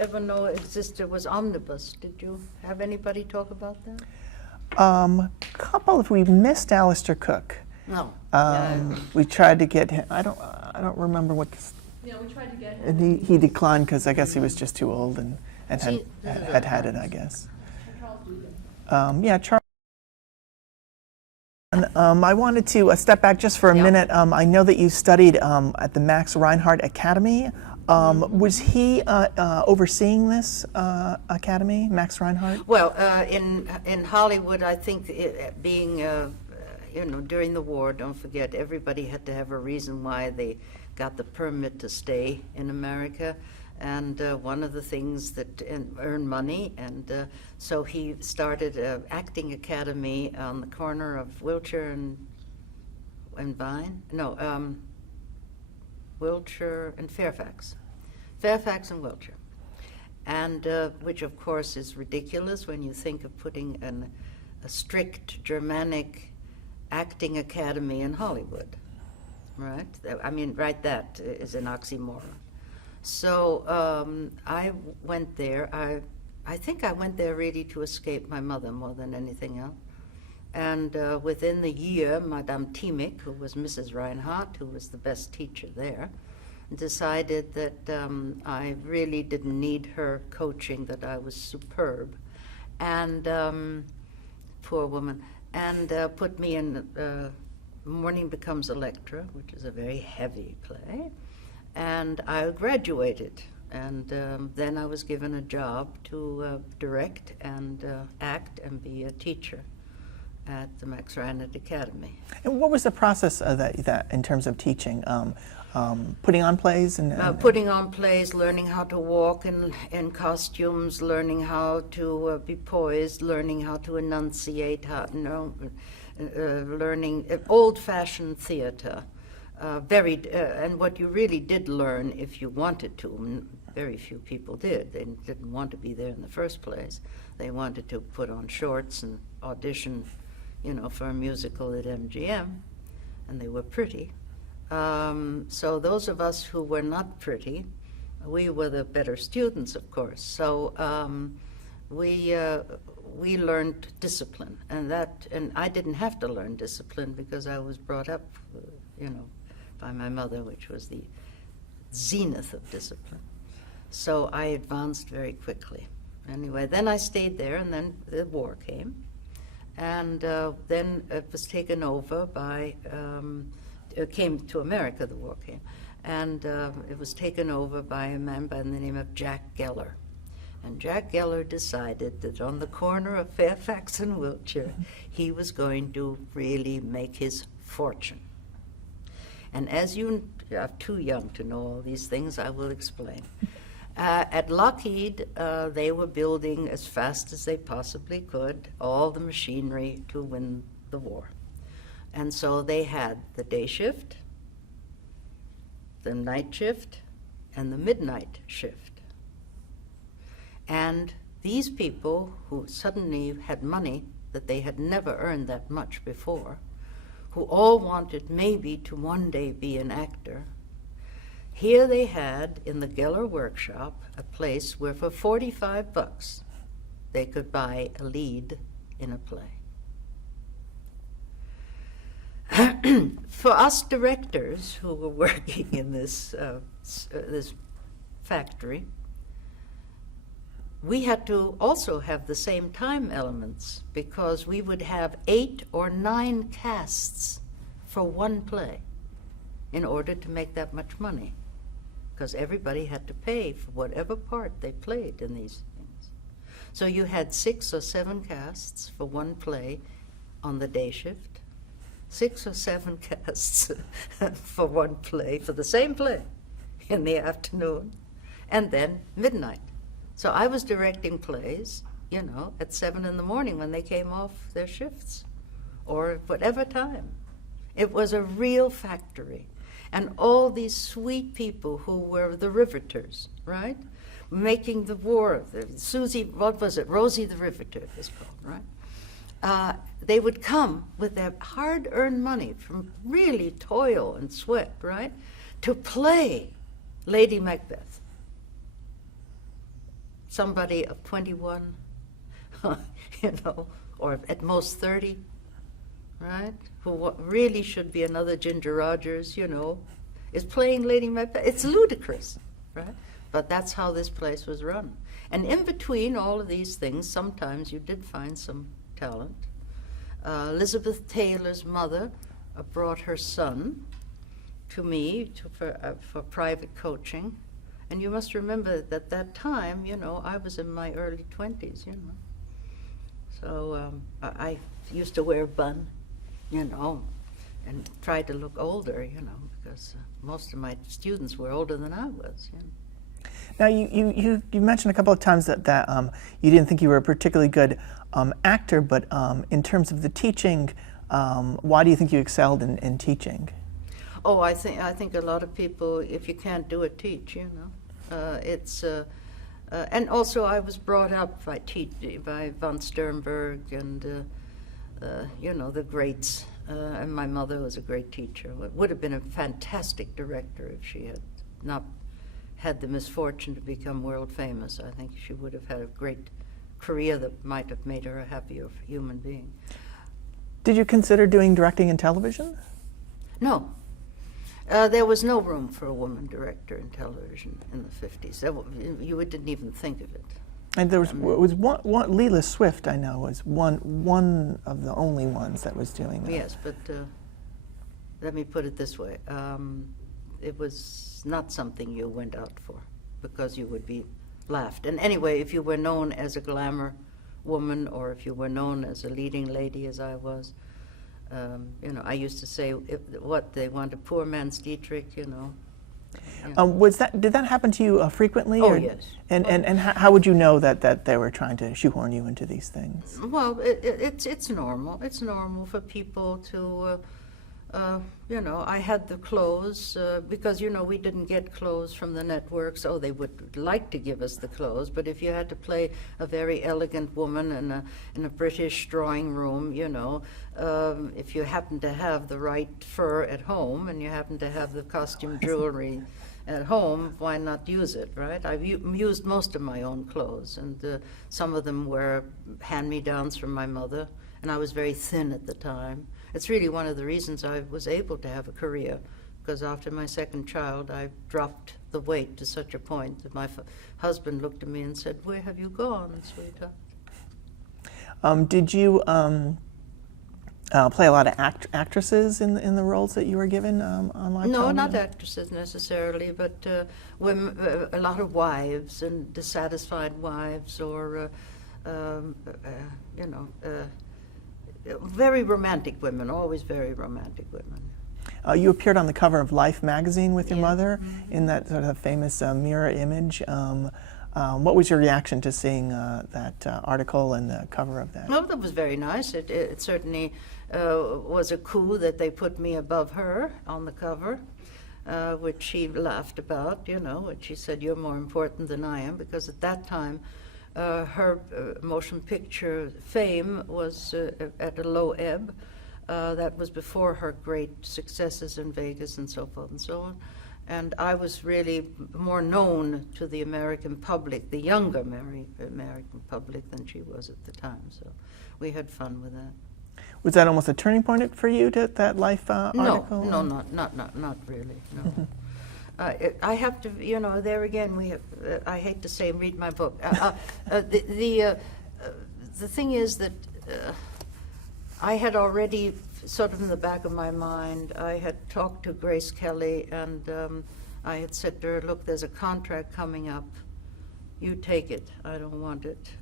Ever know existed was omnibus? Did you have anybody talk about that? Couple of we missed Alistair Cook. No. We tried to get him. I don't remember what. Yeah, we tried to get him. And he declined because I guess he was just too old and See, had it. I guess. Charles Dugan. Yeah, Charles. I wanted to step back just for a minute. I know that you studied at the Max Reinhardt Academy. Was he overseeing this academy, Max Reinhardt? Well, in Hollywood, I think being, during the war, don't forget, everybody had to have a reason why they got the permit to stay in America. And one of the things that earned money, and so he started an acting academy on the corner of Wilshire and Vine. No, Wilshire and Fairfax. Fairfax and Wilshire. And which, of course, is ridiculous when you think of putting a strict Germanic acting academy in Hollywood, right? I mean, right, that is an oxymoron. So I went there. I think I went there really to escape my mother more than anything else. And within the year, Madame Thiemig, who was Mrs. Reinhardt, who was the best teacher there, decided that I really didn't need her coaching, that I was superb. And poor woman. And put me in Morning Becomes Electra, which is a very heavy play. And I graduated. And then I was given a job to direct and act and be a teacher at the Max Reinhardt Academy. And what was the process of that in terms of teaching? Putting on plays putting on plays, learning how to walk in costumes, learning how to be poised, learning how to enunciate, learning old-fashioned theater. And what you really did learn, if you wanted to, and very few people did. They didn't want to be there in the first place. They wanted to put on shorts and audition, for a musical at MGM, and they were pretty. So those of us who were not pretty, we were the better students, of course. So we learned discipline, and I didn't have to learn discipline because I was brought up, by my mother, which was the zenith of discipline. So I advanced very quickly. Anyway, then I stayed there, and then the war came. And then it was taken over by, it came to America, the war came. And it was taken over by a man by the name of Jack Geller. And Jack Geller decided that on the corner of Fairfax and Wilshire, he was going to really make his fortune. And as you are too young to know all these things, I will explain. At Lockheed, they were building as fast as they possibly could all the machinery to win the war. And so they had the day shift, the night shift, and the midnight shift. And these people who suddenly had money that they had never earned that much before, who all wanted maybe to one day be an actor, here they had in the Geller workshop a place where for $45 they could buy a lead in a play. For us directors who were working in this factory, we had to also have the same time elements because we would have 8 or 9 casts for one play in order to make that much money, because everybody had to pay for whatever part they played in these things. So you had 6 or 7 casts for one play on the day shift, 6 or 7 casts for one play, for the same play in the afternoon, and then midnight. So I was directing plays, at 7 in the morning when they came off their shifts, or whatever time. It was a real factory. And all these sweet people who were the riveters, right? Making the war, Rosie the Riveter is called, right? They would come with their hard-earned money from really toil and sweat, right? To play Lady Macbeth. somebody of 21, you know, or at most 30, right? Who really should be another Ginger Rogers, you know, is playing Lady Macbeth. It's ludicrous, right? But that's how this place was run. And in between all of these things, sometimes you did find some talent. Elizabeth Taylor's mother brought her son to me for private coaching. And you must remember that at that time, you know, I was in my early 20s, you know. So I used to wear a bun, you know, and try to look older, you know, because most of my students were older than I was, you know. Now, you mentioned a couple of times that you didn't think you were a particularly good actor, but in terms of the teaching, why do you think you excelled in teaching? Oh, I think a lot of people, if you can't do it, teach, you know. And also I was brought up by von Sternberg and, you know, the greats. And my mother was a great teacher. Would have been a fantastic director if she had not had the misfortune to become world famous. I think she would have had a great career that might have made her a happier human being. Did you consider doing directing in television? No. There was no room for a woman director in television in the 50s. You didn't even think of it. And there was one Leela Swift, I know, was one of the only ones that was doing that. Yes, but let me put it this way. It was not something you went out for because you would be laughed. And anyway, if you were known as a glamour woman or if you were known as a leading lady as I was, you know, I used to say, what, they want a poor man's Dietrich, you know. Did that happen to you frequently? Oh, yes. And how would you know that they were trying to shoehorn you into these things? Well, it's normal. It's normal for people to, you know, I had the clothes because, you know, we didn't get clothes from the networks. Oh, they would like to give us the clothes, but if you had to play a very elegant woman in a British drawing room, you know, if you happen to have the right fur at home and you happen to have the costume jewelry at home, why not use it, right? I've used most of my own clothes, and some of them were hand-me-downs from my mother, and I was very thin at the time. It's really one of the reasons I was able to have a career, because after my second child, I dropped the weight to such a point that my husband looked at me and said, "Where have you gone, sweetheart?" Did you play a lot of actresses in the roles that you were given on live No, television? not actresses necessarily, but women, a lot of wives and dissatisfied wives, or you know, very romantic women, always very romantic women. You appeared on the cover of Life magazine with your Yeah. mother in that sort of famous mirror image. What was your reaction to seeing that article and the cover of that? Well, that was very nice. It certainly was a coup that they put me above her on the cover, which she laughed about, you know, and she said, "You're more important than I am," because at that time her motion picture fame was at a low ebb. That was before her great successes in Vegas and so forth and so on. And I was really more known to the American public, the younger American public, than she was at the time. So we had fun with that. Was that almost a turning point for you, that Life article? No, not really, no. I have to, you know, there again, we have, I hate to say, read my book. The thing is that I had already, sort of in the back of my mind, I had talked to Grace Kelly, and I had said to her, "Look, there's a contract coming up. You take it. I don't want it."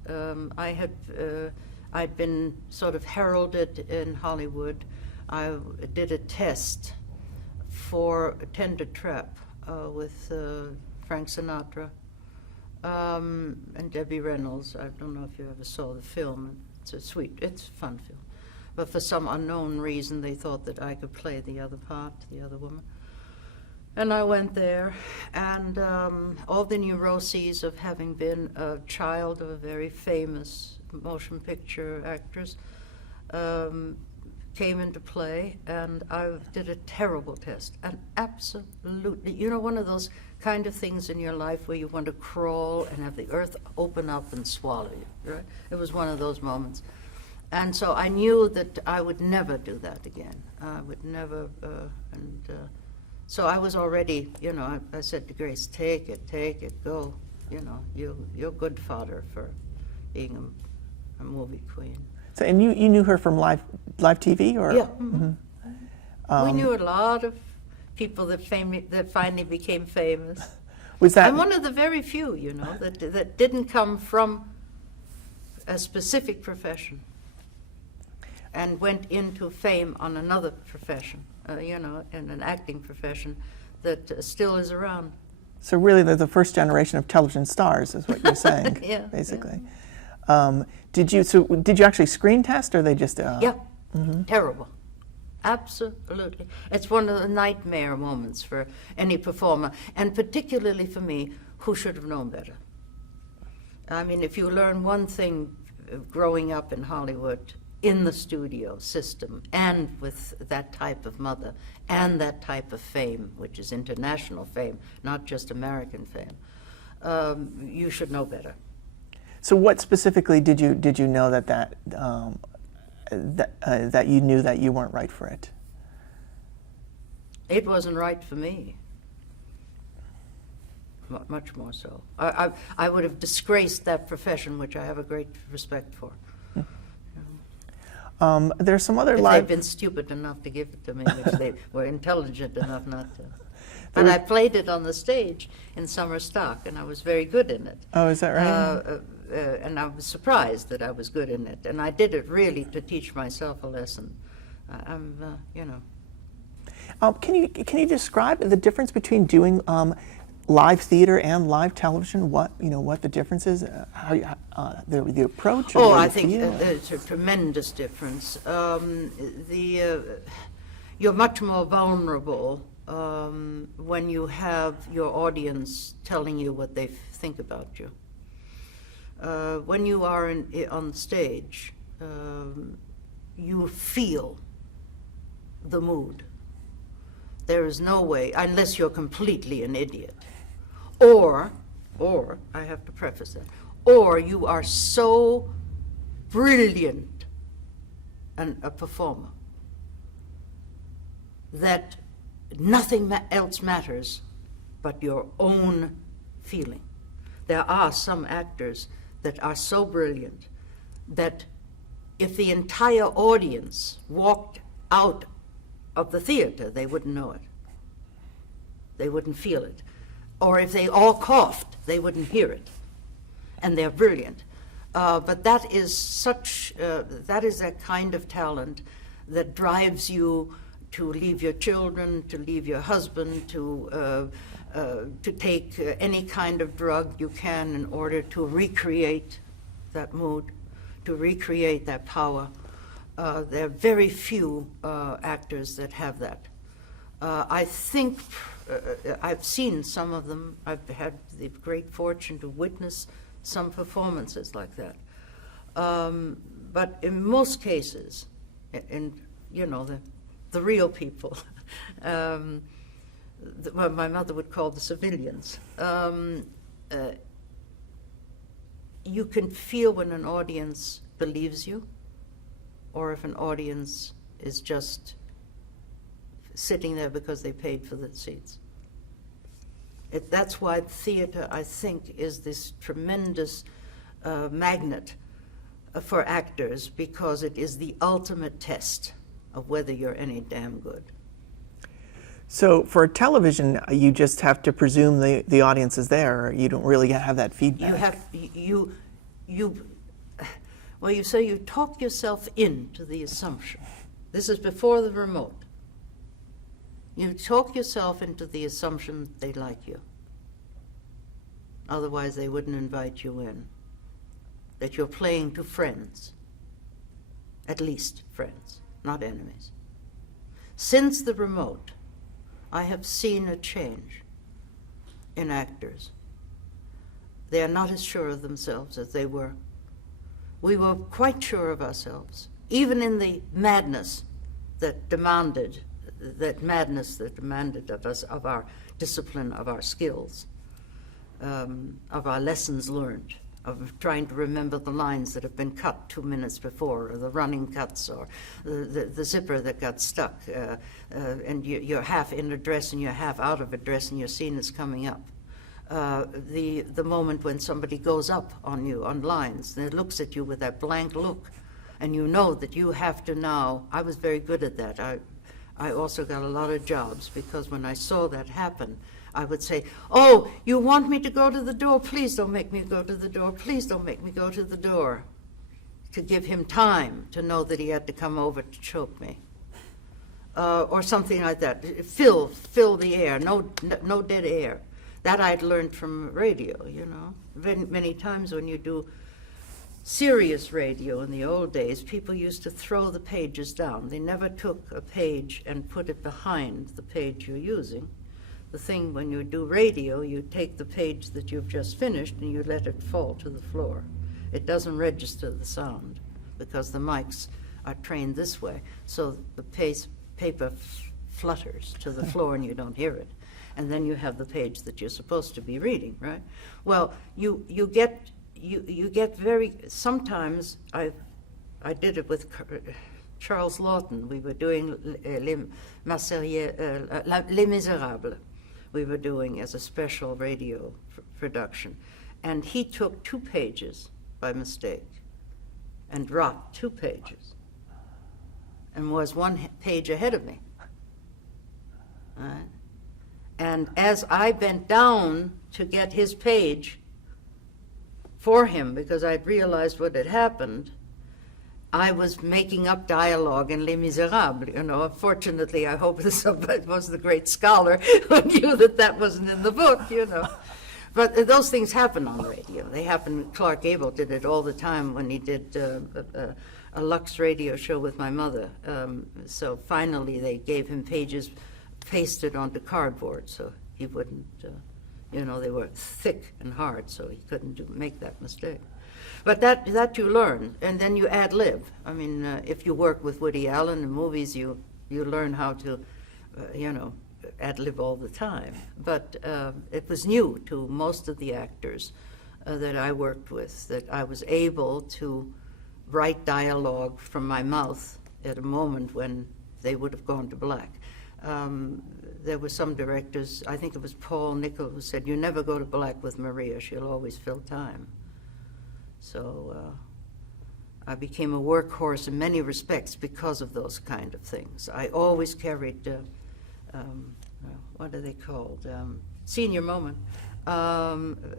I'd been sort of heralded in Hollywood. I did a test for a Tender Trap with Frank Sinatra and Debbie Reynolds. I don't know if you ever saw the film. It's a fun film. But for some unknown reason, they thought that I could play the other part, the other woman. And I went there, and all the neuroses of having been a child of a very famous motion picture actress came into play, and I did a terrible test. And absolutely, you know, one of those kind of things in your life where you want to crawl and have the earth open up and swallow you, right? It was one of those moments. And so I knew that I would never do that again. I would never, so I was already, you know, I said to Grace, take it, go. You know, you're good fodder for being a movie queen. So, and you knew her from live TV, or? Yeah. We knew a lot of people that finally became famous. Was that? I'm one of the very few, you know, that didn't come from a specific profession and went into fame on another profession, you know, in an acting profession that still is around. So really, they're the first generation of television stars, is what you're saying, Yeah, basically. Yeah. Did you actually screen test, or they just? Yeah, terrible. Absolutely. It's one of the nightmare moments for any performer, and particularly for me, who should have known better. I mean, if you learn one thing growing up in Hollywood, in the studio system, and with that type of mother, and that type of fame, which is international fame, not just American fame, you should know better. So what specifically did you know that you knew that you weren't right for it? It wasn't right for me. Much more so. I would have disgraced that profession, which I have a great respect for. There's some other If live. they'd been stupid enough to give it to me, which they were intelligent enough not to. But I played it on the stage in summer stock, and I was very good in it. Oh, is that right? And I was surprised that I was good in it, and I did it really to teach myself a lesson. You know. Can you describe the difference between doing live theater and live television? What the difference is? The approach? Oh, or I the think feel? there's a tremendous difference. You're much more vulnerable when you have your audience telling you what they think about you. When you are on stage, you feel the mood. There is no way, unless you're completely an idiot, or I have to preface that, or you are so brilliant a performer that nothing else matters but your own feeling. There are some actors that are so brilliant that if the entire audience walked out of the theater, they wouldn't know it. They wouldn't feel it. Or if they all coughed, they wouldn't hear it. And they're brilliant. But that is that kind of talent that drives you to leave your children, to leave your husband, to take any kind of drug you can in order to recreate that mood, to recreate that power. There are very few actors that have that. I think I've seen some of them. I've had the great fortune to witness some performances like that. But in most cases, the real people, what my mother would call the civilians, you can feel when an audience believes you, or if an audience is just sitting there because they paid for the seats. That's why theater, I think, is this tremendous magnet for actors, because it is the ultimate test of whether you're any damn good. So for television, you just have to presume the audience is there. You don't really have that feedback. You say you talk yourself into the assumption. This is before the remote. You talk yourself into the assumption that they like you. Otherwise, they wouldn't invite you in. That you're playing to friends. At least friends, not enemies. Since the remote, I have seen a change in actors. They are not as sure of themselves as they were. We were quite sure of ourselves, even in the madness that demanded that madness that demanded of us, of our discipline, of our skills, of our lessons learned, of trying to remember the lines that have been cut 2 minutes before, or the running cuts, or the zipper that got stuck, and you're half in a dress and you're half out of a dress and your scene is coming up. The moment when somebody goes up on you on lines and looks at you with that blank look, and you know that you have to now. I was very good at that. I also got a lot of jobs because when I saw that happen, I would say, "Oh, you want me to go to the door? Please don't make me go to the door. Please don't make me go to the door." To give him time to know that he had to come over to choke me. Or something like that. Fill the air, no dead air. That I'd learned from radio, you know. Many times when you do serious radio in the old days, people used to throw the pages down. They never took a page and put it behind the page you're using. The thing when you do radio, you take the page that you've just finished and you let it fall to the floor. It doesn't register the sound because the mics are trained this way, so the paper flutters to the floor and you don't hear it. And then you have the page that you're supposed to be reading, right? Well, you get very, sometimes I did it with Charles Lawton. We were doing Les Miserables. We were doing as a special radio production. And he took 2 pages by mistake and dropped 2 pages and was 1 page ahead of me. All right? And as I bent down to get his page for him, because I'd realized what had happened, I was making up dialogue in Les Miserables, you know. Fortunately, I hope that somebody was the great scholar who knew that that wasn't in the book, you know. But those things happen on radio. They happen. Clark Gable did it all the time when he did a Lux radio show with my mother. So finally they gave him pages pasted onto cardboard so he wouldn't, you know, they were thick and hard, so he couldn't make that mistake. But that you learn, and then you ad lib. I mean, if you work with Woody Allen in movies, you learn how to, you know, ad lib all the time. But it was new to most of the actors that I worked with, that I was able to write dialogue from my mouth at a moment when they would have gone to black. There were some directors, I think it was Paul Nickel, who said, "You never go to black with Maria, she'll always fill time." So I became a workhorse in many respects because of those kind of things. I always carried, what are they called? Senior moment.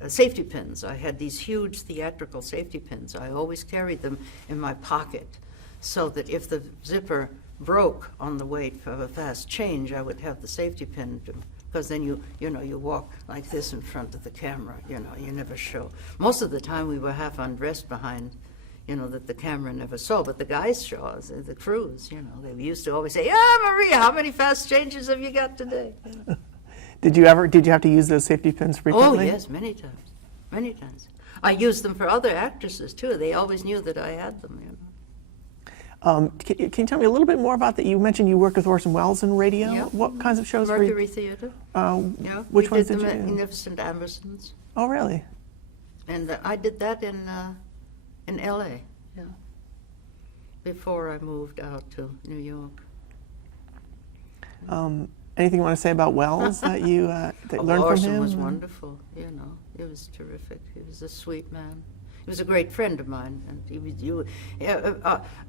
Safety pins. I had these huge theatrical safety pins. I always carried them in my pocket so that if the zipper broke on the way for a fast change, I would have the safety pin, because then you know, you walk like this in front of the camera, you know, you never show. Most of the time we were half undressed behind, you know, that the camera never saw, but the guys saw us, the crews, you know, they used to always say, Maria, how many fast changes have you got today? You know. Did you have to use those safety pins frequently? Oh, yes, many times. I used them for other actresses, too. They always knew that I had them, you know. Can you tell me a little bit more about that? You mentioned you worked with Orson Welles in radio. Yeah. What kinds of shows were you? Mercury Theater. Yeah, which we ones did did the you do? Magnificent Ambersons. Oh, really? And I did that in L.A., yeah, before I moved out to New York. Anything you want to say about Welles that you that learned from Orson him? was wonderful, you know. It was terrific. He was a sweet man. He was a great friend of mine, and he was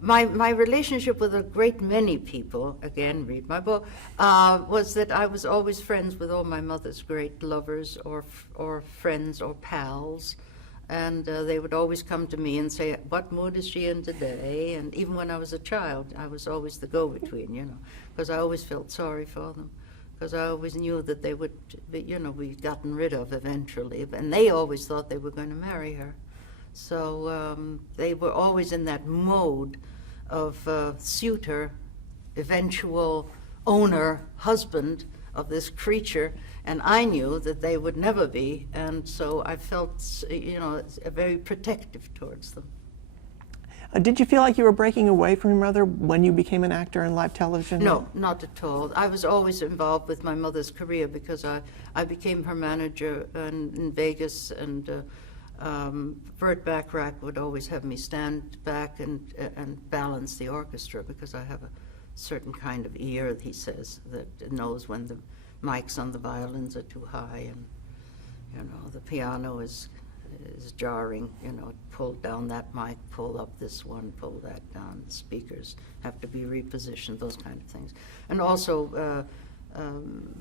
my relationship with a great many people. Again, read my book. Was that I was always friends with all my mother's great lovers, or friends, or pals, and they would always come to me and say, "What mood is she in today?" And even when I was a child, I was always the go-between, you know, because I always felt sorry for them. Because I always knew that they would, you know, be gotten rid of eventually, and they always thought they were going to marry her. So they were always in that mode of suitor, eventual owner, husband of this creature, and I knew that they would never be, and so I felt, you know, very protective towards them. Did you feel like you were breaking away from your mother when you became an actor in live television? No, not at all. I was always involved with my mother's career because I became her manager in Vegas, and Burt Bacharach would always have me stand back and balance the orchestra because I have a certain kind of ear, he says, that knows when the mics on the violins are too high and, you know, the piano is jarring, you know, pull down that mic, pull up this one, pull that down. The speakers have to be repositioned, those kind of things. And also,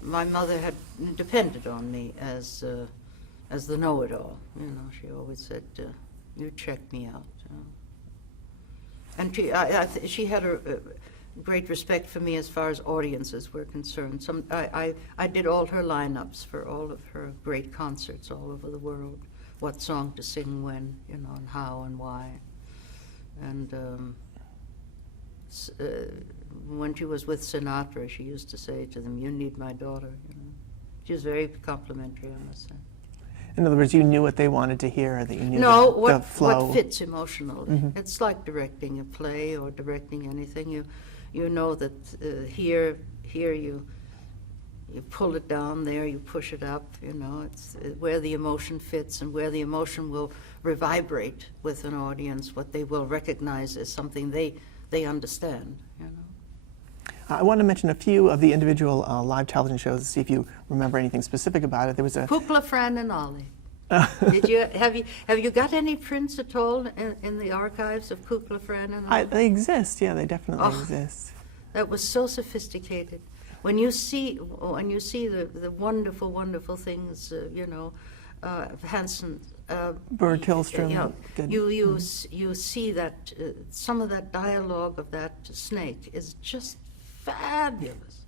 my mother had depended on me as the know-it-all. You know, she always said, "You check me out." And she had a great respect for me as far as audiences were concerned. I did all her lineups for all of her great concerts all over the world. What song to sing when, you know, and how and why. And when she was with Sinatra, she used to say to them, "You need my daughter." You know. She was very complimentary, I must say. In other words, you knew what they wanted to hear, that you knew No, the flow. what fits emotionally. It's like directing a play or directing anything. You know that here you pull it down, there you push it up. You know, it's where the emotion fits and where the emotion will reverberate with an audience, what they will recognize as something they understand. You know. I want to mention a few of the individual live television shows to see if you remember anything specific about it. There was a Kukla, Fran, and Ollie. Have you got any prints at all in the archives of Kukla, Fran, and Ollie? They exist. Yeah, they definitely exist. That was so sophisticated. When you see the wonderful, wonderful things, you know, Hanson, Bert Hillstrom. You know, you see that some of that dialogue of that snake is just fabulous.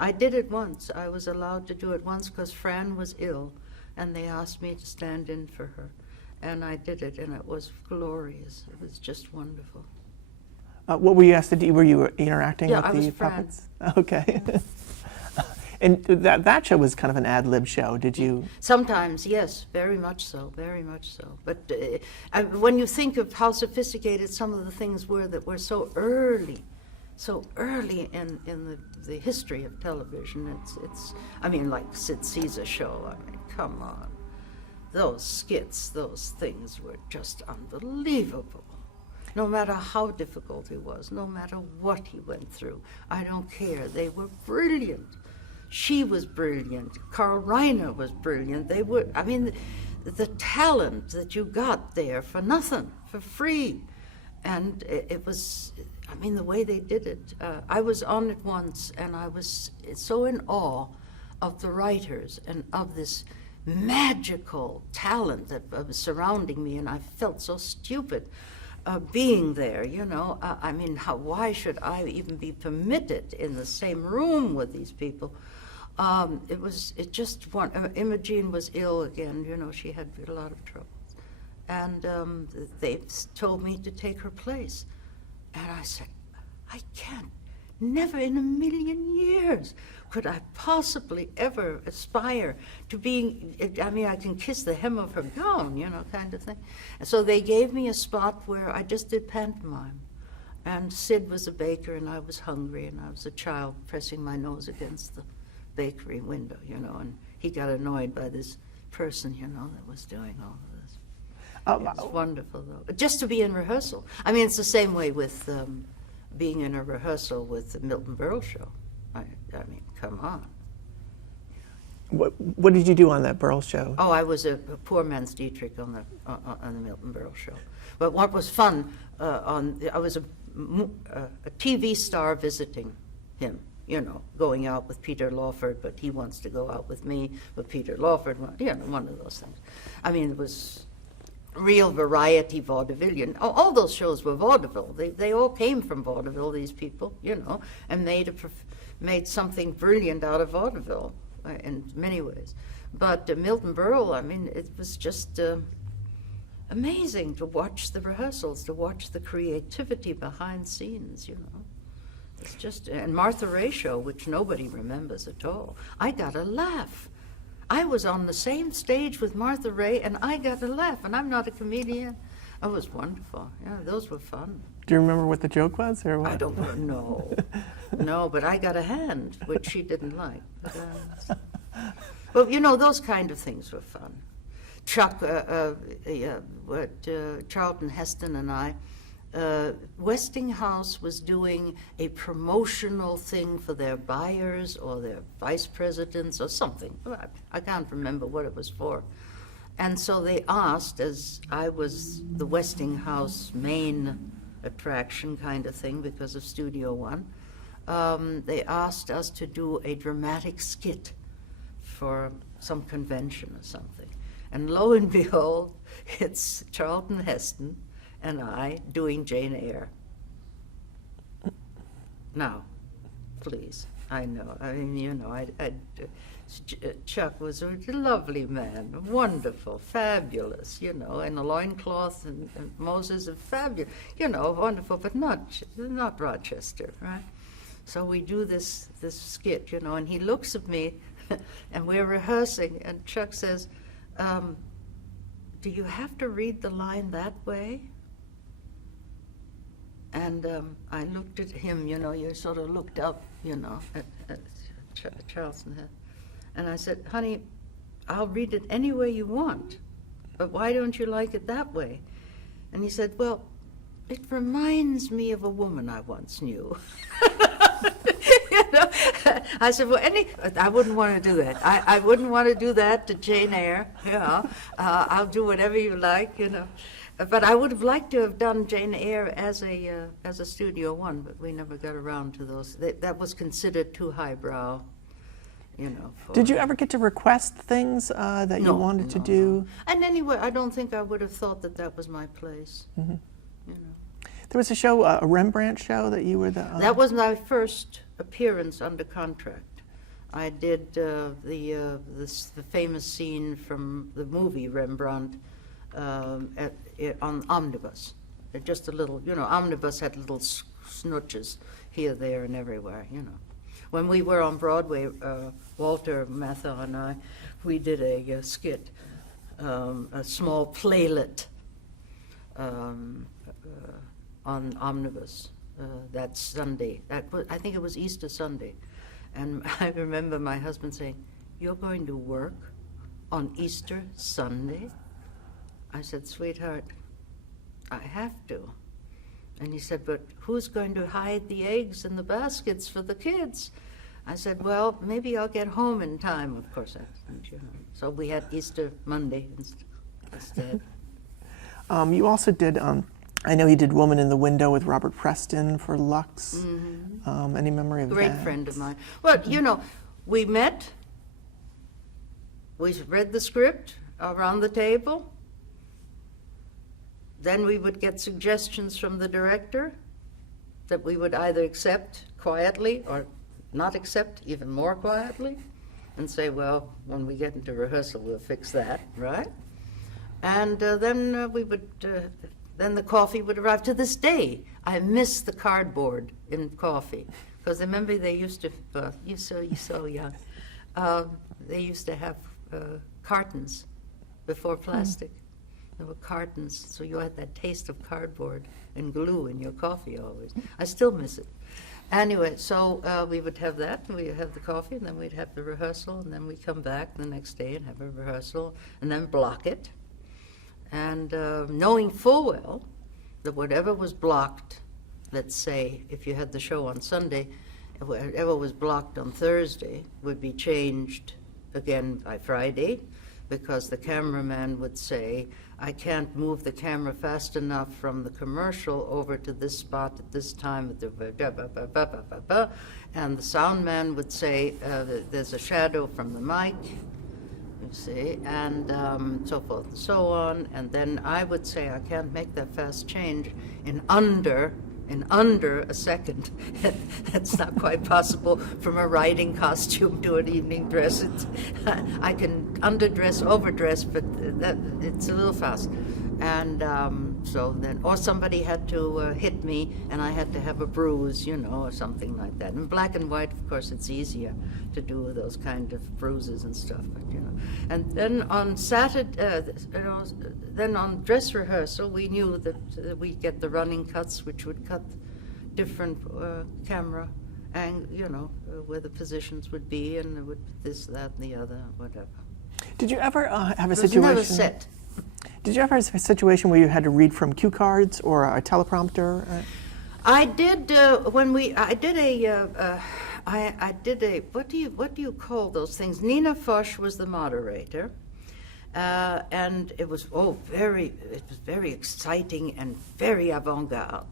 I did it once. I was allowed to do it once because Fran was ill, and they asked me to stand in for her, and I did it, and it was glorious. It was just wonderful. What were you asked to do? Were you interacting Yeah, with I the was Fran. puppets? Okay. And that show was kind of an ad-lib show. Did you? Sometimes, yes, very much so, very much so. But when you think of how sophisticated some of the things were that were so early in the history of television, it's I mean, like Sid Caesar show. I mean, come on, those skits, those things were just unbelievable. No matter how difficult it was, no matter what he went through, I don't care. They were brilliant. She was brilliant. Carl Reiner was brilliant. They were, I mean, the talent that you got there for nothing, for free. And it was, I mean, the way they did it. I was on it once, and I was so in awe of the writers and of this magical talent that was surrounding me, and I felt so stupid being there, you know. I mean, why should I even be permitted in the same room with these people? Imogene was ill again, you know, she had a lot of troubles. And they told me to take her place. And I said, I can't, never in a million years could I possibly ever aspire to being, I mean, I can kiss the hem of her gown, you know, kind of thing. And so they gave me a spot where I just did pantomime. And Sid was a baker, and I was hungry, and I was a child pressing my nose against the bakery window, you know, and he got annoyed by this person, you know, that was doing all of this. It was wonderful, though. Just to be in rehearsal. I mean, it's the same way with being in a rehearsal with the Milton Berle show. I mean, come on. What did you do on that Berle show? Oh, I was a poor man's Dietrich on the Milton Berle show. But what was fun, I was a TV star visiting him, you know, going out with Peter Lawford, but he wants to go out with me, but Peter Lawford, you know, one of those things. I mean, it was real variety vaudevillian. All those shows were vaudeville. They all came from vaudeville, these people, you know, and made something brilliant out of vaudeville in many ways. But Milton Berle, I mean, it was just amazing to watch the rehearsals, to watch the creativity behind scenes, you know. It's just, and Martha Ray show, which nobody remembers at all. I got a laugh. I was on the same stage with Martha Ray, and I got a laugh, and I'm not a comedian. It was wonderful. Yeah, those were fun. Do you remember what the joke was, or what? I don't know. No, but I got a hand, which she didn't like. But you know, those kind of things were fun. Chuck, Charlton Heston and I, Westinghouse was doing a promotional thing for their buyers or their vice presidents or something. I can't remember what it was for. And so they asked, as I was the Westinghouse main attraction kind of thing because of Studio One, they asked us to do a dramatic skit for some convention or something. And lo and behold, it's Charlton Heston and I doing Jane Eyre. Now, please, I know. I mean, you know, Chuck was a lovely man, wonderful, fabulous, you know, and a loincloth and Moses, fabulous, you know, wonderful, but not Rochester, right? So we do this skit, you know, and he looks at me, and we're rehearsing, and Chuck says, do you have to read the line that way? And I looked at him, you know, you sort of looked up, you know, at Charlton. And I said, honey, I'll read it any way you want, but why don't you like it that way? And he said, well, it reminds me of a woman I once knew. You know? I said, well, I wouldn't want to do that. I wouldn't want to do that to Jane Eyre, you know. I'll do whatever you like, you know. But I would have liked to have done Jane Eyre as a Studio One, but we never got around to those. That was considered too highbrow, you know. Did you ever get to request things that you wanted to do? No. And anyway, I don't think I would have thought that was my place, you know. There was a show, a Rembrandt show, that you were the... That was my first appearance under contract. I did the famous scene from the movie Rembrandt on Omnibus. Just a little, you know, Omnibus had little snooches here, there, and everywhere, you know. When we were on Broadway, Walter Matthau and I, we did a skit, a small playlet on Omnibus that Sunday. I think it was Easter Sunday. And I remember my husband saying, "You're going to work on Easter Sunday?" I said, "Sweetheart, I have to." And he said, "But who's going to hide the eggs in the baskets for the kids?" I said, "Well, maybe I'll get home in time." Of course, I didn't, you know. So we had Easter Monday instead. You also did, I know you did Woman in the Window with Robert Preston for Lux. Mm-hmm. Any memory of that? Great friend of mine. Well, you know, we met, we read the script around the table, then we would get suggestions from the director that we would either accept quietly or not accept even more quietly and say, well, when we get into rehearsal, we'll fix that, right? And then we would, then the coffee would arrive. To this day, I miss the cardboard in coffee, because remember they used to, you're so young, they used to have cartons before plastic. There were cartons, so you had that taste of cardboard and glue in your coffee always. I still miss it. Anyway, so we would have that, and we'd have the coffee, and then we'd have the rehearsal, and then we'd come back the next day and have a rehearsal, and then block it. And knowing full well that whatever was blocked, let's say if you had the show on Sunday, whatever was blocked on Thursday would be changed again by Friday, because the cameraman would say, I can't move the camera fast enough from the commercial over to this spot at this time, and the sound man would say, there's a shadow from the mic, you see, and so forth and so on. And then I would say, I can't make that fast change in under a second. That's not quite possible from a riding costume to an evening dress. I can underdress, overdress, but it's a little fast. And so then, or somebody had to hit me, and I had to have a bruise, you know, or something like that. In black and white, of course, it's easier to do those kind of bruises and stuff, but you know. And then on Saturday, then on dress rehearsal, we knew that we'd get the running cuts, which would cut different camera, and you know, where the positions would be, and it would this, that, and the other, whatever. Did you ever have a It was situation? never set. Did you ever have a situation where you had to read from cue cards or a teleprompter? I did I did a what do you call those things? Nina Foch was the moderator, and it was very exciting and very avant-garde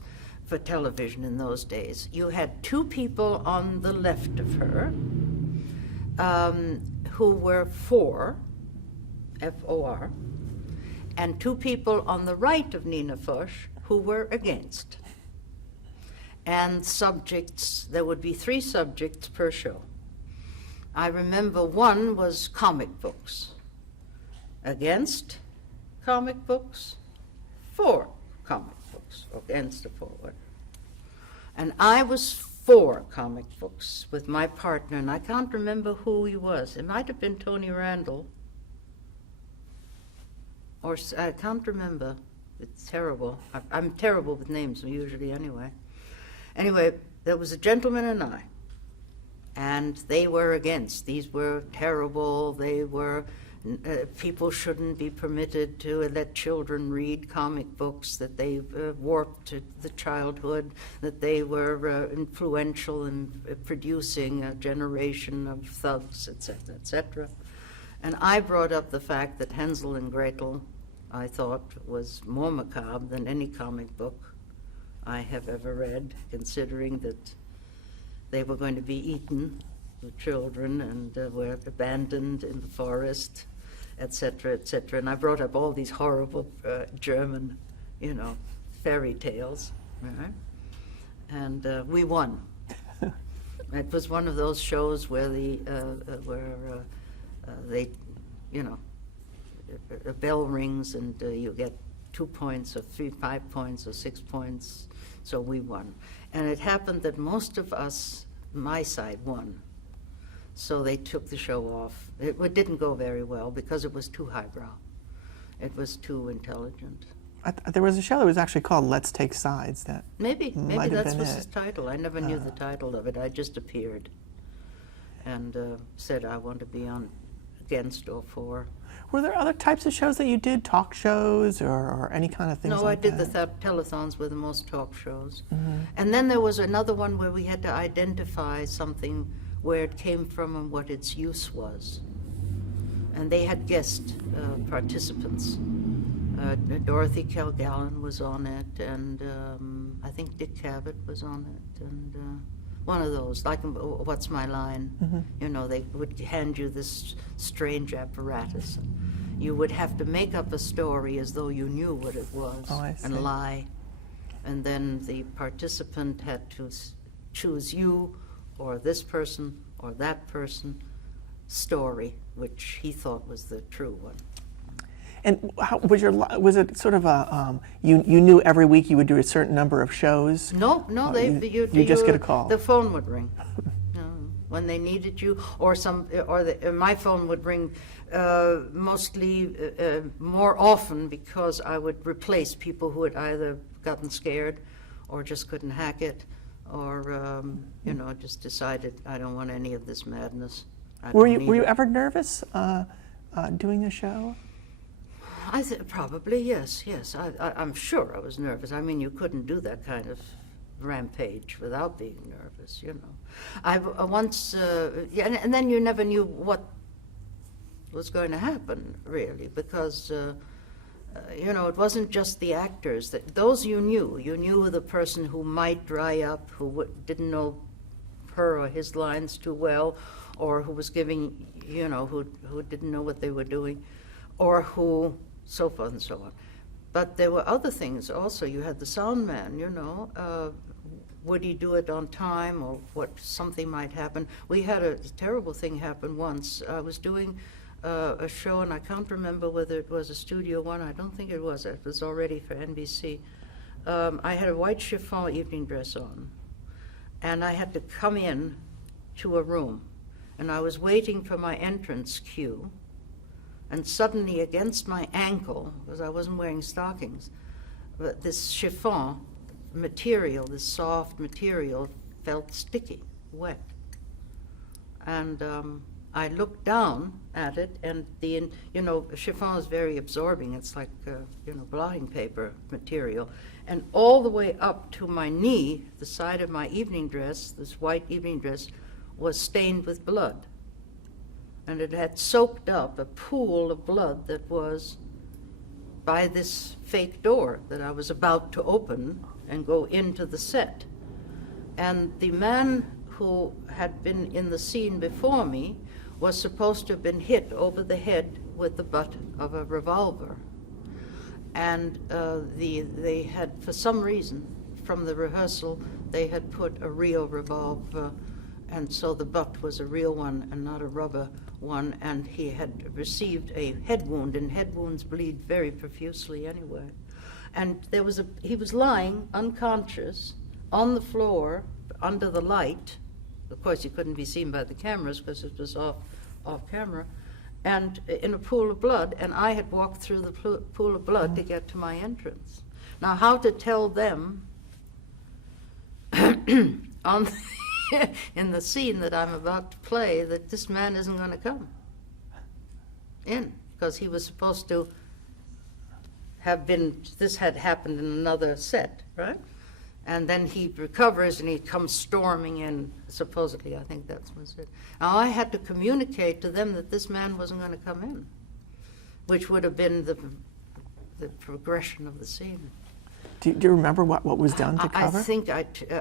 for television in those days. You had two people on the left of her who were for F-O-R, and two people on the right of Nina Foch who were against. And subjects, there would be 3 subjects per show. I remember one was comic books. Against comic books, for comic books, against or for. And I was for comic books with my partner, and I can't remember who he was. It might have been Tony Randall. Or I can't remember. It's terrible. I'm terrible with names usually anyway. Anyway, there was a gentleman and I, and they were against. These were terrible. They were, people shouldn't be permitted to let children read comic books, that they warped the childhood, that they were influential in producing a generation of thugs, etc., etc. And I brought up the fact that Hansel and Gretel, I thought, was more macabre than any comic book I have ever read, considering that they were going to be eaten, the children, and were abandoned in the forest, etc., etc. And I brought up all these horrible German, you know, fairy tales, right? And we won. It was one of those shows where they, you know, a bell rings and you get 2 points or 5 points or 6 points, so we won. And it happened that most of us, my side, won. So they took the show off. It didn't go very well because it was too highbrow. It was too intelligent. There was a show that was actually called Let's Take Sides. That Maybe might have that been was it. his title. I never knew the title of it. I just appeared and said I want to be on against or for. Were there other types of shows that you did, talk shows or any kind of things No, like I did that? the telethons were the most talk shows. Mm-hmm. And then there was another one where we had to identify something, where it came from and what its use was. And they had guest participants. Dorothy Kilgallen was on it, and I think Dick Cavett was on it, and one of those, like What's My Line? Mm-hmm. You know, they would hand you this strange apparatus. You would have to make up a story as though you knew what it was, Oh, I see. and lie. And then the participant had to choose you or this person or that person story, which he thought was the true one. And how, was it sort of a, you knew every week you would do a certain number of shows? No, you just get a call. The phone would ring when they needed you, or my phone would ring mostly more often because I would replace people who had either gotten scared or just couldn't hack it, or you know, just decided I don't want any of this madness. Were you ever nervous doing a show? Probably, yes. I'm sure I was nervous. I mean, you couldn't do that kind of rampage without being nervous, you know. I once, and then you never knew what was going to happen, really, because, you know, it wasn't just the actors. Those you knew. You knew the person who might dry up, who didn't know her or his lines too well, or who was giving, you know, who didn't know what they were doing, or who, so forth and so on. But there were other things also. You had the sound man, you know. Would he do it on time, or something might happen? We had a terrible thing happen once. I was doing a show, and I can't remember whether it was a Studio One. I don't think it was. It was already for NBC. I had a white chiffon evening dress on, and I had to come in to a room, and I was waiting for my entrance cue, and suddenly against my ankle, because I wasn't wearing stockings, but this chiffon material, this soft material, felt sticky, wet. And I looked down at it, and chiffon is very absorbing. It's like, blotting paper material. And all the way up to my knee, the side of my evening dress, this white evening dress, was stained with blood. And it had soaked up a pool of blood that was by this fake door that I was about to open and go into the set. And the man who had been in the scene before me was supposed to have been hit over the head with the butt of a revolver. And they had, for some reason, from the rehearsal, they had put a real revolver, and so the butt was a real one and not a rubber one, and he had received a head wound, and head wounds bleed very profusely anyway. And he was lying unconscious on the floor under the light. Of course, he couldn't be seen by the cameras because it was off camera, and in a pool of blood, and I had walked through the pool of blood to get to my entrance. Now, how to tell them on in the scene that I'm about to play that this man isn't going to come in, because he was supposed to have been, this had happened in another set, right? And then he recovers and he comes storming in, supposedly, I think that was it. Now, I had to communicate to them that this man wasn't going to come in, which would have been the progression of the scene. Do you remember what was done to cover?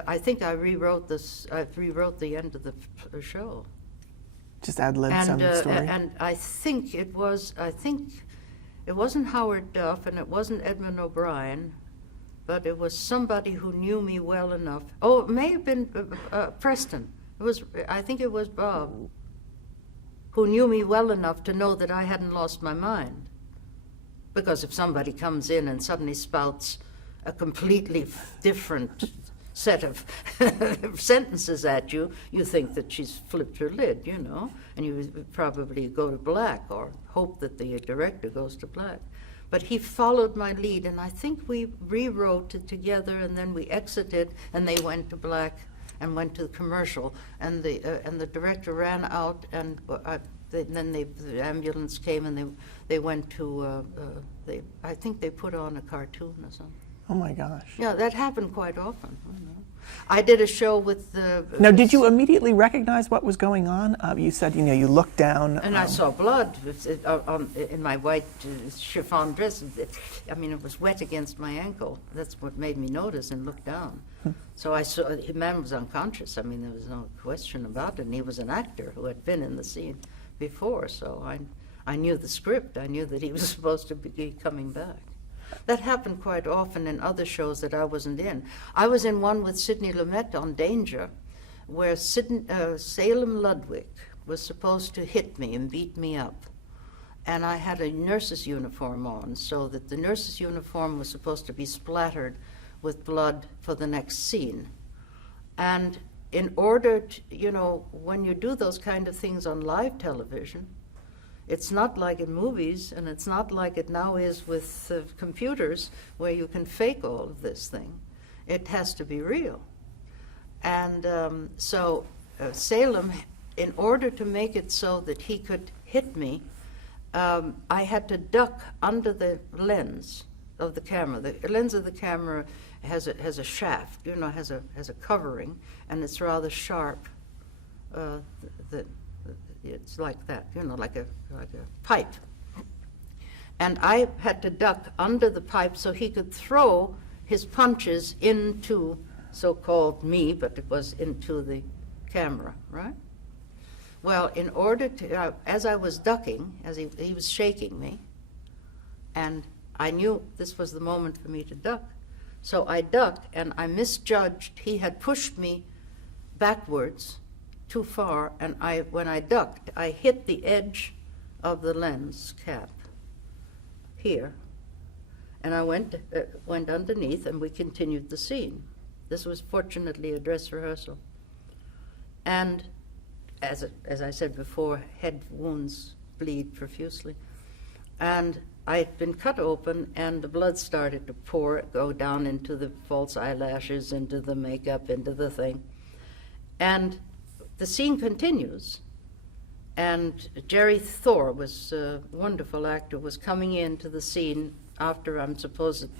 I think I rewrote this. I rewrote the end of the show. Just ad-libbed some story. And I think it wasn't Howard Duff, and it wasn't Edmund O'Brien, but it was somebody who knew me well enough. Oh, it may have been Preston. I think it was Bob, who knew me well enough to know that I hadn't lost my mind. Because if somebody comes in and suddenly spouts a completely different set of sentences at you, you think that she's flipped her lid, and you would probably go to black or hope that the director goes to black. But he followed my lead, and I think we rewrote it together, and then we exited, and they went to black and went to the commercial, and the director ran out, and then the ambulance came, and they went to, I think they put on a cartoon or something. Oh my gosh. Yeah, that happened quite often. I did a show with the... Now, did you immediately recognize what was going on? You said, you looked down. And I saw blood in my white chiffon dress. It was wet against my ankle. That's what made me notice and look down. So I saw, the man was unconscious. There was no question about it. And he was an actor who had been in the scene before. So I knew the script. I knew that he was supposed to be coming back. That happened quite often in other shows that I wasn't in. I was in one with Sidney Lumet on Danger, where Salem Ludwig was supposed to hit me and beat me up. And I had a nurse's uniform on, so that the nurse's uniform was supposed to be splattered with blood for the next scene. And in order to, when you do those kind of things on live television, it's not like in movies, and it's not like it now is with computers where you can fake all of this thing. It has to be real. And so Salem, in order to make it so that he could hit me, I had to duck under the lens of the camera. The lens of the camera has a shaft, has a covering, and it's rather sharp. It's like that, like a pipe. And I had to duck under the pipe so he could throw his punches into so-called me, but it was into the camera, right? Well, in order to, as I was ducking, as he was shaking me, and I knew this was the moment for me to duck, so I ducked, and I misjudged. He had pushed me backwards too far, and when I ducked, I hit the edge of the lens cap here, and I went underneath, and we continued the scene. This was fortunately a dress rehearsal. And as I said before, head wounds bleed profusely. And I had been cut open, and the blood started to go down into the false eyelashes, into the makeup, into the thing. And the scene continues. And Jerry Thor was a wonderful actor, was coming into the scene after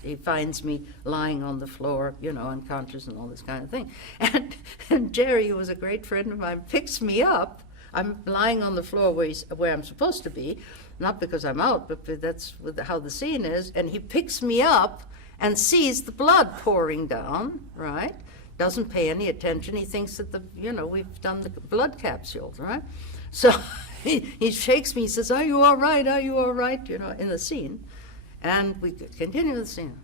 he finds me lying on the floor, unconscious and all this kind of thing. And Jerry, who was a great friend of mine, picks me up. I'm lying on the floor where I'm supposed to be, not because I'm out, but that's how the scene is. And he picks me up and sees the blood pouring down, right? Doesn't pay any attention. He thinks that we've done the blood capsules, right? So he shakes me. He says, "Are you all right? Are you all right?" In the scene. And we continue the scene.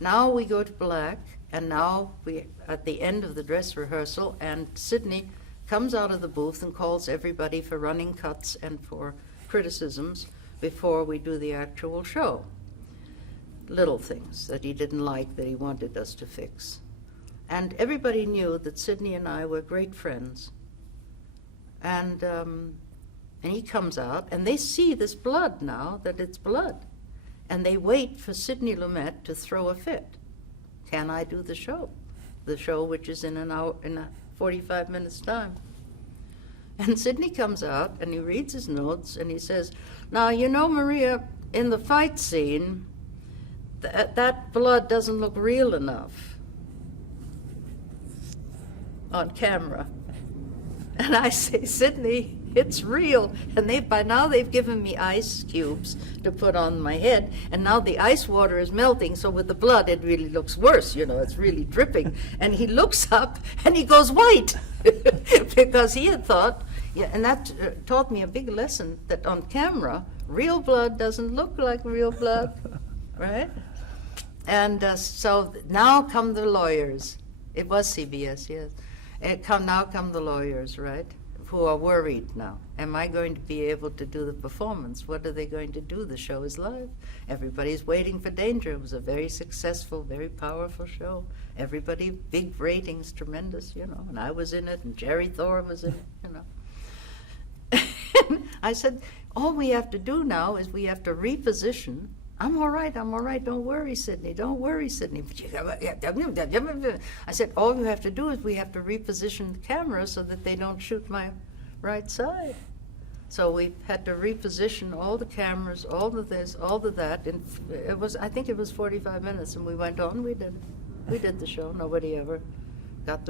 Now we go to black, and now we at the end of the dress rehearsal, and Sidney comes out of the booth and calls everybody for running cuts and for criticisms before we do the actual show. Little things that he didn't like that he wanted us to fix. And everybody knew that Sidney and I were great friends. And he comes out, and they see this blood now, that it's blood. And they wait for Sidney Lumet to throw a fit. Can I do the show? The show which is in an hour, in 45 minutes' time. And Sidney comes out, and he reads his notes, and he says, "Now, Maria, in the fight scene, that blood doesn't look real enough on camera." And I say, "Sidney, it's real." And by now they've given me ice cubes to put on my head, and now the ice water is melting, so with the blood it really looks worse, it's really dripping. And he looks up and he goes white because he had thought, and that taught me a big lesson, that on camera, real blood doesn't look like real blood, right? And so now come the lawyers. It was CBS, yes. Now come the lawyers, right, who are worried now. Am I going to be able to do the performance? What are they going to do? The show is live. Everybody's waiting for danger. It was a very successful, very powerful show. Everybody, big ratings, tremendous, and I was in it, and Jerry Thor was in it, I said, all we have to do now is we have to reposition. I'm all right, don't worry, Sidney, don't worry, Sidney. I said, all you have to do is we have to reposition the camera so that they don't shoot my right side. So we had to reposition all the cameras, all the this, all the that, and I think it was 45 minutes, and we went on, we did it. We did the show, nobody ever got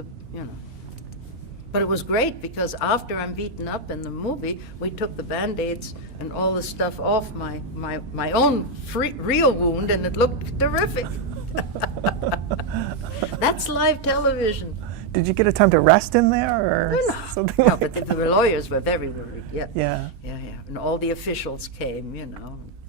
But it was great, because after I'm beaten up in the movie, we took the Band-Aids and all the stuff off my own real wound, and it looked terrific. That's live television. Did you get a time to rest in there, or something? No, but the lawyers were very worried. Yeah. And all the officials came,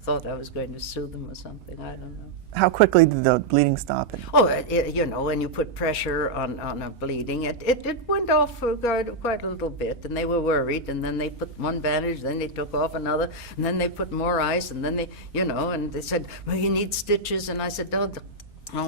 thought I was going to sue them or something. I don't know. How quickly did the bleeding stop? Oh, when you put pressure on a bleeding, it went off for quite a little bit, and they were worried, and then they put one bandage, then they took off another, and then they put more ice, and then they, and they said, well, you need stitches, and I said, don't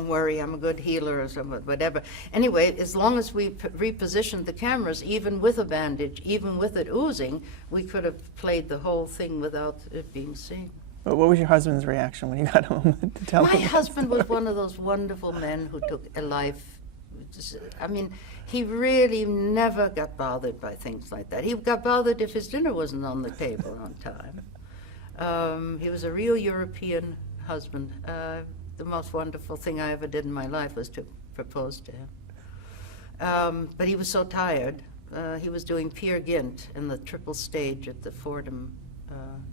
worry, I'm a good healer or something, whatever. Anyway, as long as we repositioned the cameras, even with a bandage, even with it oozing, we could have played the whole thing without it being seen. What was your husband's reaction when you got home to tell him? My husband was one of those wonderful men who took a life. I mean, he really never got bothered by things like that. He got bothered if his dinner wasn't on the table on time. He was a real European husband. The most wonderful thing I ever did in my life was to propose to him. But he was so tired. He was doing Peer Gynt in the triple stage at the Fordham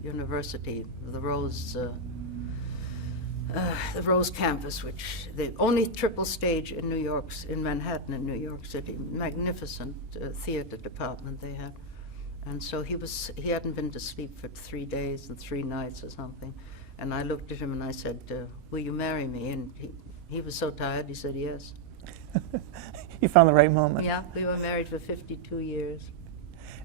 University, the Rose campus, which the only triple stage in New York, in Manhattan, in New York City. Magnificent theater department they had, and so he hadn't been to sleep for 3 days and 3 nights or something. And I looked at him and I said, "Will you marry me?" And he was so tired. He said yes. You found the right moment. Yeah, we were married for 52 years.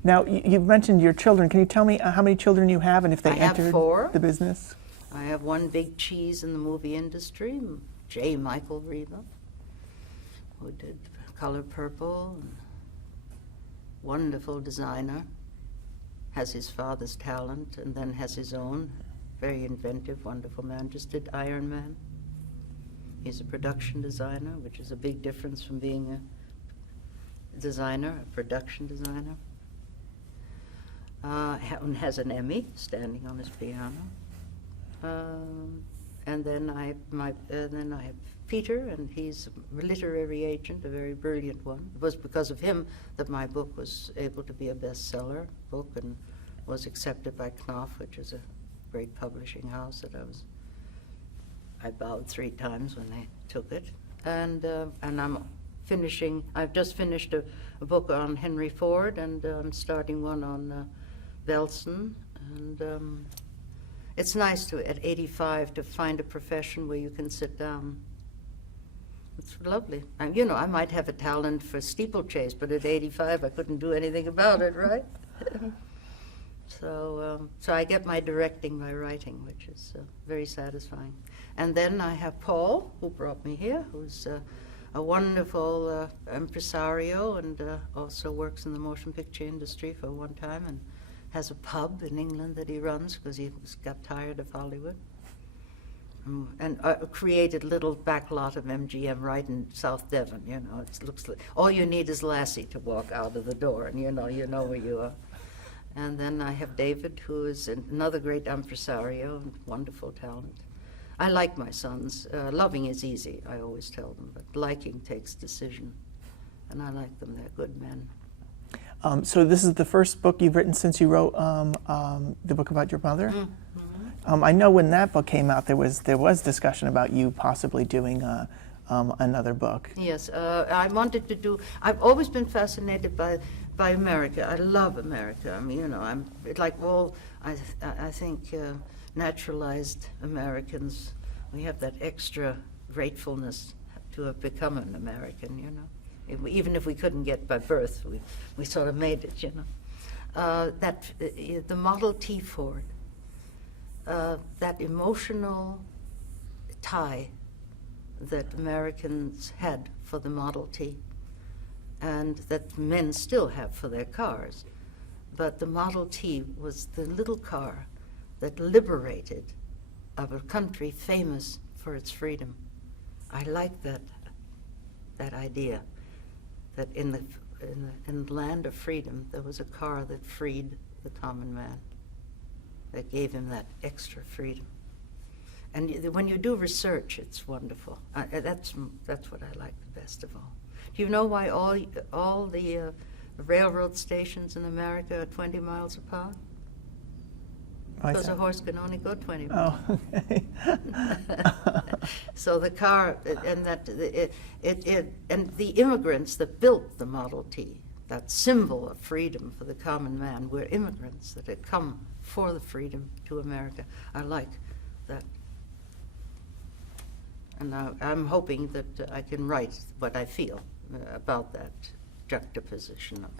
Now, you've mentioned your children. Can you tell me how many children you have and if they I have entered 4. the business? I have one big cheese in the movie industry, J. Michael Riva, who did Color Purple, and wonderful designer, has his father's talent and then has his own, very inventive, wonderful man, just did Iron Man. He's a production designer, which is a big difference from being a designer, a production designer. And has an Emmy standing on his piano. And then I have Peter, and he's a literary agent, a very brilliant one. It was because of him that my book was able to be a bestseller book and was accepted by Knopf, which is a great publishing house that I bowed 3 times when they took it. And I've just finished a book on Henry Ford, and I'm starting one on Velson. And it's nice at 85 to find a profession where you can sit down. It's lovely. I might have a talent for steeplechase, but at 85 I couldn't do anything about it, right? So I get my directing by writing, which is very satisfying. And then I have Paul, who brought me here, who's a wonderful impresario and also works in the motion picture industry for one time and has a pub in England that he runs because he got tired of Hollywood. And created a little back lot of MGM right in South Devon. It looks like all you need is Lassie to walk out of the door, and you know where you are. And then I have David, who is another great impresario and wonderful talent. I like my sons. Loving is easy, I always tell them, but liking takes decision. And I like them. They're good men. So this is the first book you've written since you wrote the book about your mother? Mm-hmm. I know when that book came out, there was discussion about you possibly doing another book. Yes, I wanted to do. I've always been fascinated by America. I love America. I'm like all. I think naturalized Americans. We have that extra gratefulness to have become an American. Even if we couldn't get by birth, we sort of made it. The Model T Ford. That emotional tie that Americans had for the Model T and that men still have for their cars. But the Model T was the little car that liberated a country famous for its freedom. I like that idea that in the land of freedom there was a car that freed the common man, that gave him that extra freedom. And when you do research, it's wonderful. That's what I like the best of all. Do you know why all the railroad stations in America are 20 miles apart? Because a horse can only go 20 miles. Oh, okay. So the car and and the immigrants that built the Model T, that symbol of freedom for the common man, were immigrants that had come for the freedom to America. I like that. And I'm hoping that I can write what I feel about that juxtaposition of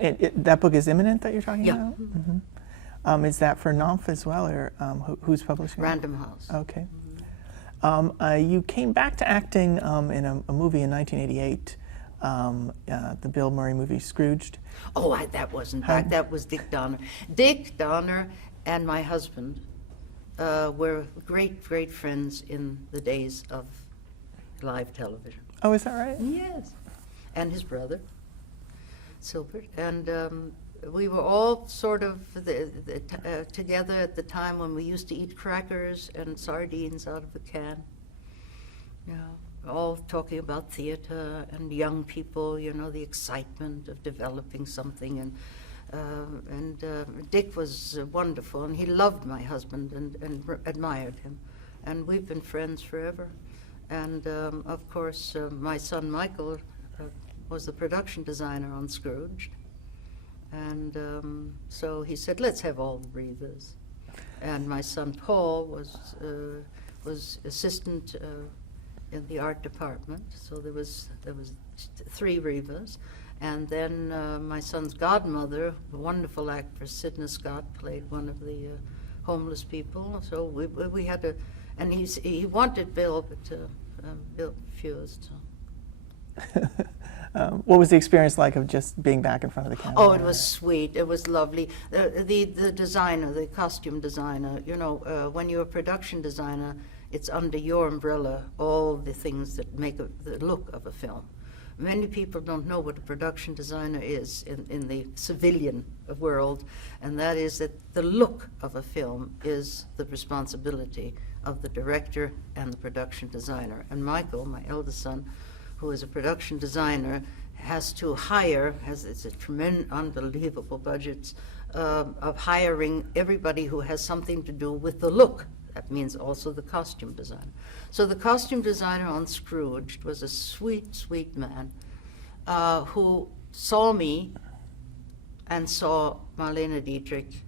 it. That book is imminent that you're talking Yeah. about? Mm-hmm. Is that for Knopf as well, or who's publishing it? Random House. Okay. You came back to acting in a movie in 1988, the Bill Murray movie Scrooged. Oh, that wasn't back. That was Dick Donner. Dick Donner and my husband were great friends in the days of live television. Oh, is that right? Yes. And his brother, Silbert. And we were all sort of together at the time when we used to eat crackers and sardines out of a can. All talking about theater and young people, the excitement of developing something. And Dick was wonderful, and he loved my husband and admired him. And we've been friends forever. And of course, my son Michael was the production designer on Scrooged. And so he said, let's have all the Rivas. And my son Paul was assistant in the art department. So there was 3 Rivas. And then my son's godmother, a wonderful actress, Sidney Scott, played one of the homeless people. So we had to, and he wanted Bill, but Bill refused. So. What was the experience like of just being back in front of the camera? Oh, it was sweet. It was lovely. The designer, the costume designer, you know, when you're a production designer, it's under your umbrella all the things that make the look of a film. Many people don't know what a production designer is in the civilian world, and that is that the look of a film is the responsibility of the director and the production designer. And Michael, my eldest son, who is a production designer, has to hire, it's a tremendous, unbelievable budgets of hiring everybody who has something to do with the look. That means also the costume designer. So the costume designer on Scrooge was a sweet, sweet man who saw me and saw Marlene Dietrich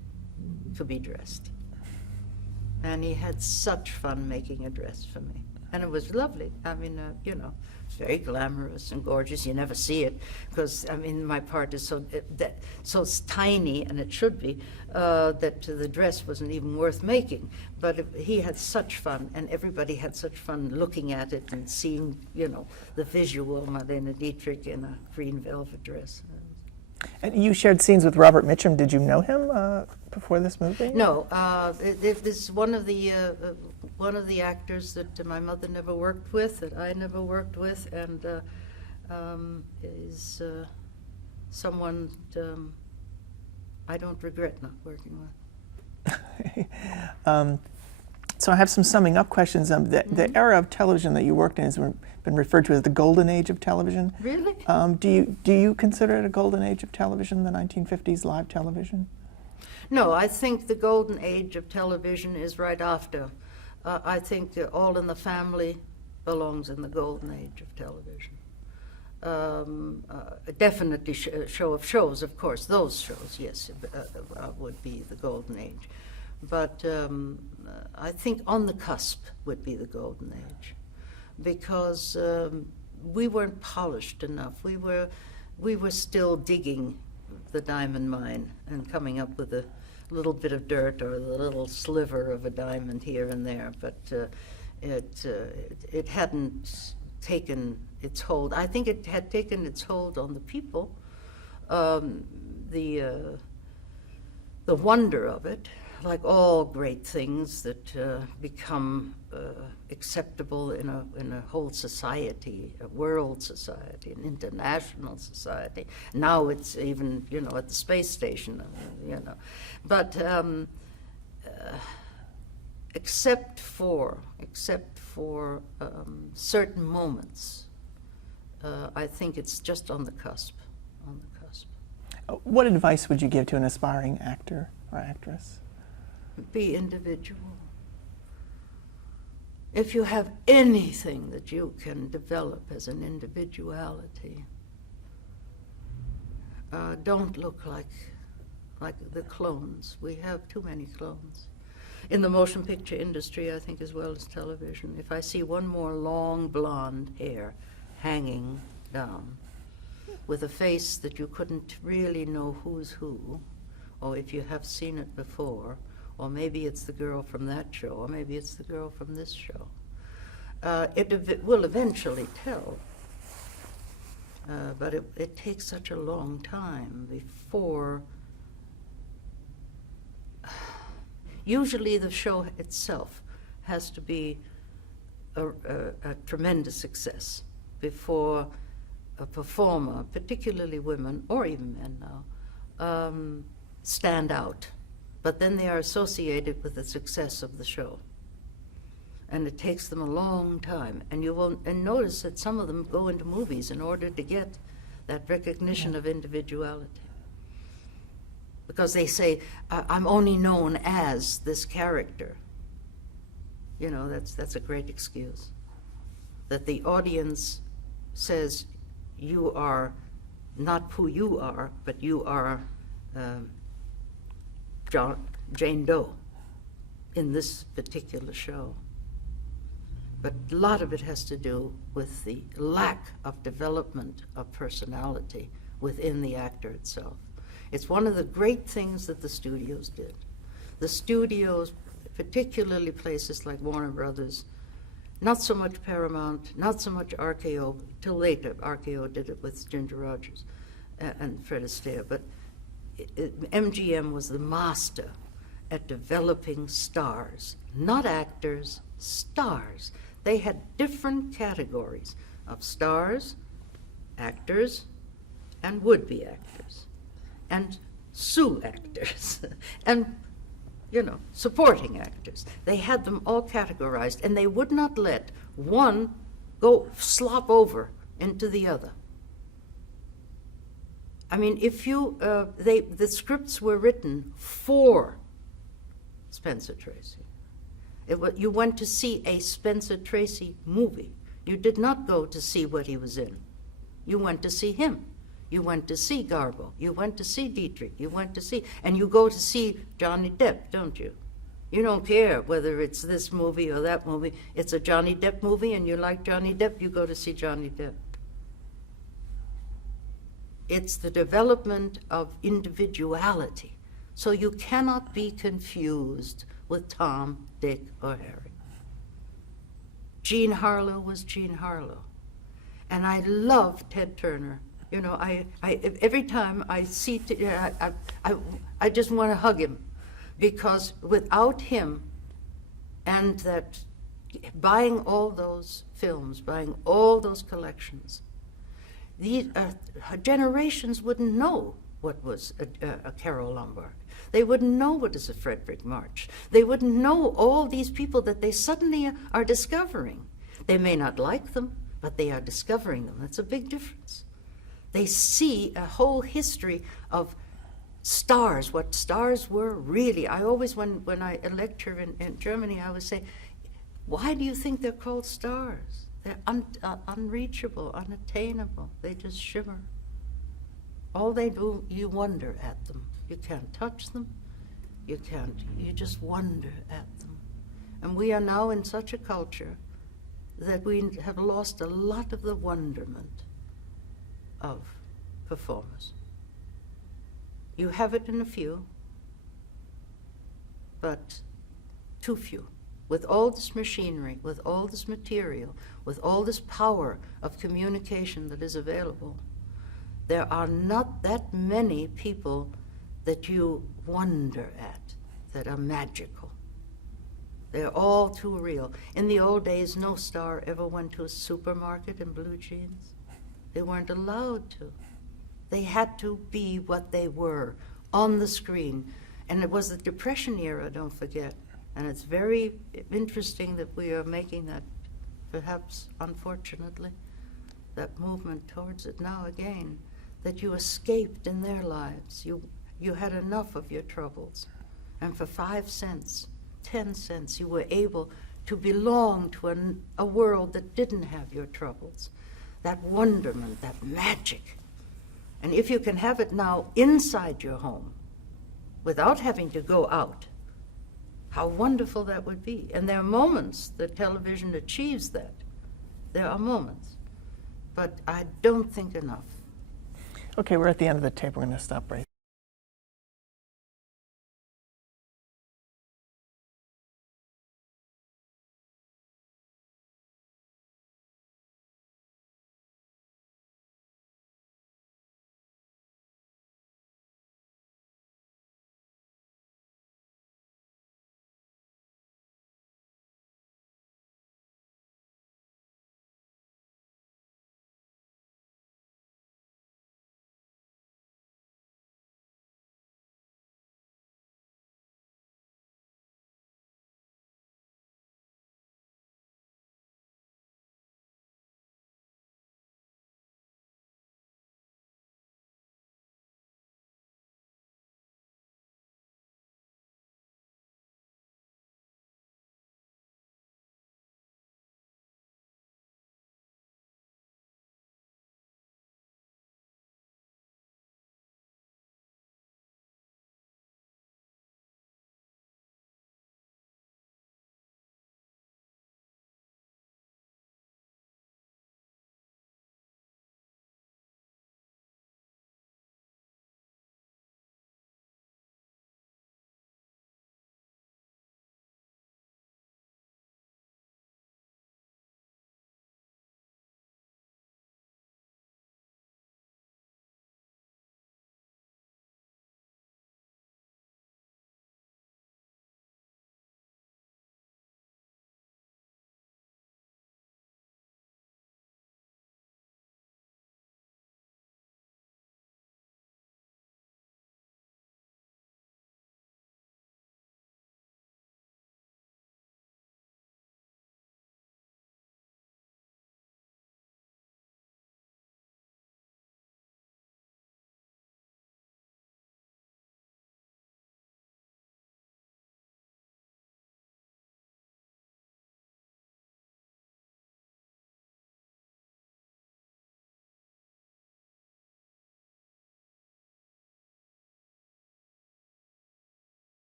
to be dressed. And he had such fun making a dress for me. And it was lovely. I mean, you know, very glamorous and gorgeous. You never see it because, I mean, my part is so tiny, and it should be, that the dress wasn't even worth making. But he had such fun, and everybody had such fun looking at it and seeing, you know, the visual Marlene Dietrich in a green velvet dress. And you shared scenes with Robert Mitchum. Did you know him before this movie? No, this is one of the actors that my mother never worked with, that I never worked with, and is someone I don't regret not working with. So I have some summing up questions. The era of television that you worked in has been referred to as the golden age of television. Really? Do you consider it a golden age of television, the 1950s live television? No, I think the golden age of television is right after. I think All in the Family belongs in the golden age of television. Definitely Show of Shows, of course. Those shows, yes, would be the golden age. But I think On the Cusp would be the golden age, because we weren't polished enough. We were still digging the diamond mine and coming up with a little bit of dirt or the little sliver of a diamond here and there, but it hadn't taken its hold. I think it had taken its hold on the people, the wonder of it, like all great things that become acceptable in a whole society, a world society, an international society. Now it's even, you know, at the space station, you know. But except for certain moments, I think it's just on the cusp. On the cusp. What advice would you give to an aspiring actor or actress? Be individual. If you have anything that you can develop as an individuality, don't look like the clones. We have too many clones. In the motion picture industry, I think, as well as television, if I see one more long blonde hair hanging down with a face that you couldn't really know who's who, or if you have seen it before, or maybe it's the girl from that show, or maybe it's the girl from this show. It will eventually tell, but it takes such a long time before. Usually the show itself has to be a tremendous success before a performer, particularly women, or even men now, stand out. But then they are associated with the success of the show. And it takes them a long time. And you will notice that some of them go into movies in order to get that recognition of individuality. Because they say, I'm only known as this character. You know, that's a great excuse. That the audience says, you are not who you are, but you are Jane Doe in this particular show. But a lot of it has to do with the lack of development of personality within the actor itself. It's one of the great things that the studios did. The studios, particularly places like Warner Brothers, not so much Paramount, not so much RKO, till later. RKO did it with Ginger Rogers and Fred Astaire, but MGM was the master at developing stars, not actors, stars. They had different categories of stars, actors, and would-be actors, and sous actors, and, you know, supporting actors. They had them all categorized, and they would not let one go slop over into the other. I mean, if you, the scripts were written for Spencer Tracy. You went to see a Spencer Tracy movie. You did not go to see what he was in. You went to see him. You went to see Garbo. You went to see Dietrich. You went to see, and you go to see Johnny Depp, don't you? You don't care whether it's this movie or that movie. It's a Johnny Depp movie, and you like Johnny Depp, you go to see Johnny Depp. It's the development of individuality. So you cannot be confused with Tom, Dick, or Harry. Jean Harlow was Jean Harlow. And I love Ted Turner. You know, every time I see, I just want to hug him, because without him and that buying all those films, buying all those collections, these generations wouldn't know what was a Carole Lombard. They wouldn't know what is a Frederick March. They wouldn't know all these people that they suddenly are discovering. They may not like them, but they are discovering them. That's a big difference. They see a whole history of stars, what stars were really. I always, when I lecture in Germany, I would say, why do you think they're called stars? They're unreachable, unattainable. They just shimmer. All they do, you wonder at them. You can't touch them. You just wonder at them. And we are now in such a culture that we have lost a lot of the wonderment of performers. You have it in a few, but too few. With all this machinery, with all this material, with all this power of communication that is available, there are not that many people that you wonder at, that are magical. They're all too real. In the old days, no star ever went to a supermarket in blue jeans. They weren't allowed to. They had to be what they were on the screen. And it was the Depression era, don't forget. And it's very interesting that we are making that, perhaps unfortunately, that movement towards it now again, that you escaped in their lives. You had enough of your troubles. And for 5 cents, 10 cents, you were able to belong to a world that didn't have your troubles. That wonderment, that magic. And if you can have it now inside your home, without having to go out, how wonderful that would be. And there are moments that television achieves that. There are moments. But I don't think enough. Okay, we're at the end of the tape. We're going to stop right